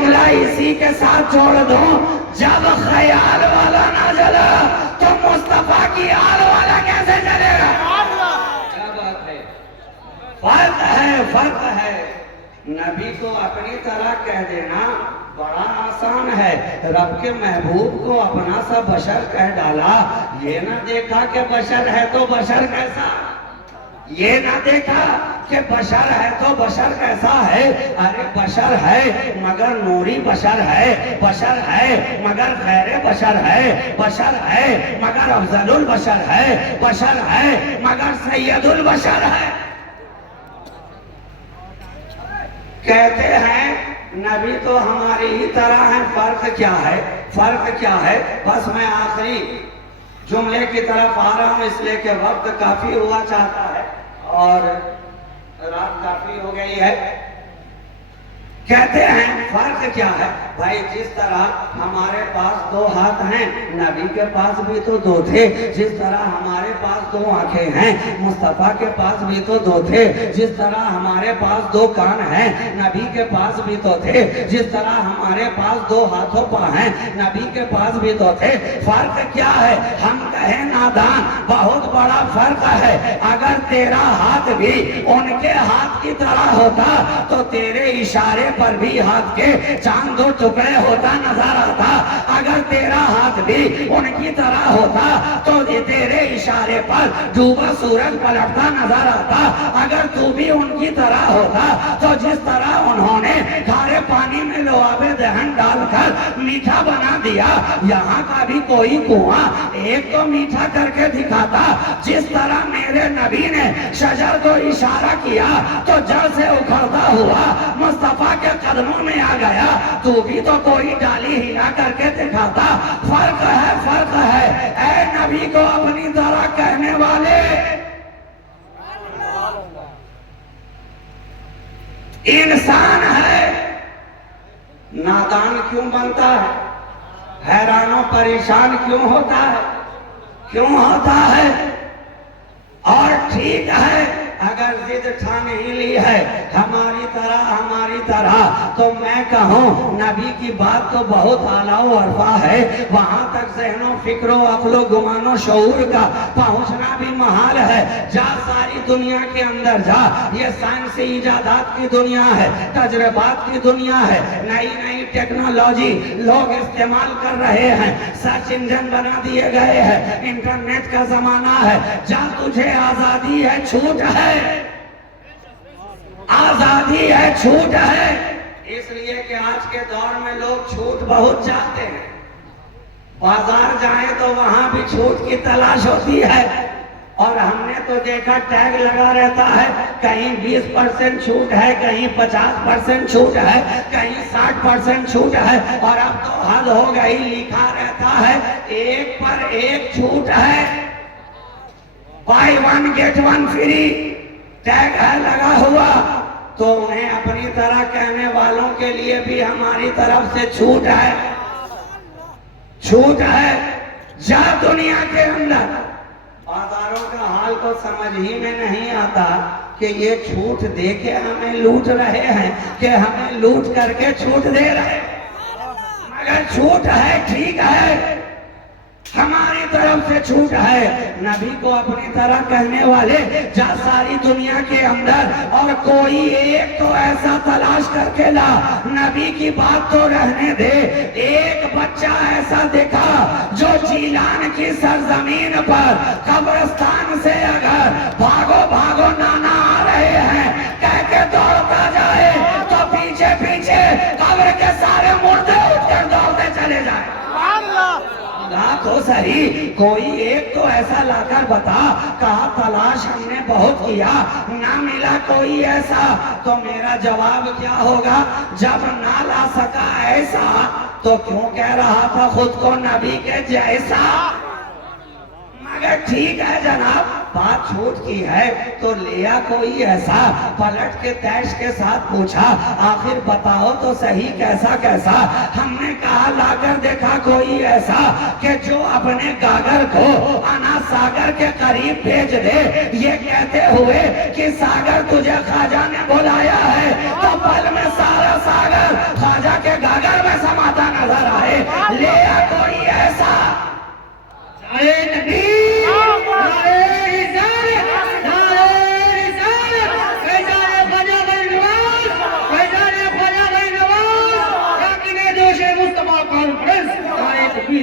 جملہ اسی کے ساتھ چھوڑ دوں، جب خیال والا نہ جلا تو مصطفیٰ کی آل والا کیسے جلے گا؟ کیا بات ہے، فرق ہے، فرق ہے۔ نبی کو اپنی طرح کہہ دینا بڑا آسان ہے، رب کے محبوب کو اپنا سا بشر کہہ ڈالا۔ یہ نہ دیکھا کہ بشر ہے تو بشر کیسا، یہ نہ دیکھا کہ بشر ہے تو بشر کیسا ہے۔ ارے بشر ہے مگر نوری بشر ہے، بشر ہے مگر خیر بشر ہے، بشر ہے مگر افضل البشر ہے، بشر ہے مگر سید البشر ہے۔ کہتے ہیں نبی تو ہماری ہی طرح ہیں، فرق کیا ہے، فرق کیا ہے؟ بس میں آخری جملے کی طرف آ رہا ہوں، اس لیے کہ وقت کافی ہوا چاہتا ہے اور رات کافی ہو گئی ہے۔ کہتے ہیں فرق کیا ہے بھائی، جس طرح ہمارے پاس دو ہاتھ ہیں نبی کے پاس بھی تو دو تھے، جس طرح ہمارے پاس دو آنکھیں ہیں مصطفیٰ کے پاس بھی تو دو تھے، جس طرح ہمارے پاس دو کان ہیں نبی کے پاس بھی تو تھے، جس طرح ہمارے پاس دو ہاتھوں پا ہیں نبی کے پاس بھی تو تھے۔ فرق کیا ہے؟ ہم کہیں نادان، بہت بڑا فرق ہے۔ اگر تیرا ہاتھ بھی ان کے ہاتھ کی طرح ہوتا تو تیرے اشارے پر بھی ہاتھ کے چاند دو ٹکڑے ہوتا نظر آتا۔ اگر تیرا ہاتھ بھی ان کی طرح ہوتا تو تیرے اشارے پر ڈوبا سورج پلٹتا نظر آتا۔ اگر تو بھی ان کی طرح ہوتا تو جس طرح انہوں نے کھارے پانی میں لعاب دہن ڈال کر میٹھا بنا دیا، یہاں کا بھی کوئی کنواں ایک تو میٹھا کر کے دکھاتا۔ جس طرح میرے نبی نے شجر کو اشارہ کیا تو جڑ سے اکھڑتا ہوا مصطفیٰ کے قدموں میں آ گیا، تو بھی تو کوئی ڈالی ہلا کر کے دکھاتا۔ فرق ہے، فرق ہے۔ اے نبی کو اپنی طرح کہنے والے، انسان ہے، نادان کیوں بنتا ہے؟ حیران و پریشان کیوں ہوتا ہے؟ کیوں ہوتا ہے؟ اور ٹھیک ہے اگر ضد ٹھان ہی لی ہے ہماری طرح، ہماری طرح، تو میں کہوں نبی کی بات تو بہت اعلیٰ و عرفہ ہے، وہاں تک ذہن و فکر و عقل و گمان و شعور کا پہنچنا بھی محال ہے۔ جا ساری دنیا کے اندر جا، یہ سائنسی ایجادات کی دنیا ہے، تجربات کی دنیا ہے، نئی نئی ٹیکنالوجی لوگ استعمال کر رہے ہیں، سرچ انجن بنا دیے گئے ہیں، انٹرنیٹ کا زمانہ ہے۔ جا تجھے آزادی ہے، چھوٹ ہے، آزادی ہے، چھوٹ ہے۔ اس لیے کہ آج کے دور میں لوگ چھوٹ بہت چاہتے ہیں، بازار جائیں تو وہاں بھی چھوٹ کی تلاش ہوتی ہے، اور ہم نے تو دیکھا ٹیگ لگا رہتا ہے، کہیں 20% چھوٹ ہے، کہیں 50% چھوٹ ہے، کہیں 60% چھوٹ ہے، اور اب تو حد ہو گئی، لکھا رہتا ہے 1 پر 1 چھوٹ ہے، buy one get one free tag ہے لگا ہوا۔ تو انہیں اپنی طرح کہنے والوں کے لیے بھی ہماری طرف سے چھوٹ ہے، چھوٹ ہے۔ جا دنیا کے اندر بازاروں کا حال تو سمجھ ہی میں نہیں آتا کہ یہ چھوٹ دے کے ہمیں لوٹ رہے ہیں کہ ہمیں لوٹ کر کے چھوٹ دے رہے ہیں، مگر چھوٹ ہے، ٹھیک ہے، ہماری طرف سے چھوٹ ہے۔ نبی کو اپنی طرح کہنے والے جا ساری دنیا کے اندر، اور کوئی ایک تو ایسا تلاش کر کے لا، نبی کی بات تو رہنے دے، ایک بچہ ایسا دکھا جو جیلان کی سرزمین پر قبرستان سے اگر بھاگو بھاگو نانا آ رہے ہیں کہہ کے دوڑتا جائے تو پیچھے پیچھے قبر کے سارے مردے اٹھ کر دوڑتے چلے جائیں۔ تو صحیح کوئی ایک تو ایسا لا کر بتا۔ کہا تلاش ہم نے بہت کیا، نہ ملا کوئی ایسا۔ تو میرا جواب کیا ہوگا؟ جب نہ لا سکا ایسا تو کیوں کہہ رہا تھا خود کو نبی کے جیسا؟ مگر ٹھیک ہے جناب، بات چھوٹ کی ہے تو لیا کوئی ایسا۔ پلٹ کے تیش کے ساتھ پوچھا آخر بتاؤ تو صحیح کیسا کیسا؟ ہم نے کہا لا کر دیکھا کوئی ایسا کہ جو اپنے گاگر کو انا ساگر کے قریب بھیج دے، یہ کہتے ہوئے کہ ساگر تجھے خواجہ نے بلایا ہے، تو پل میں سارا ساگر خواجہ کے گاگر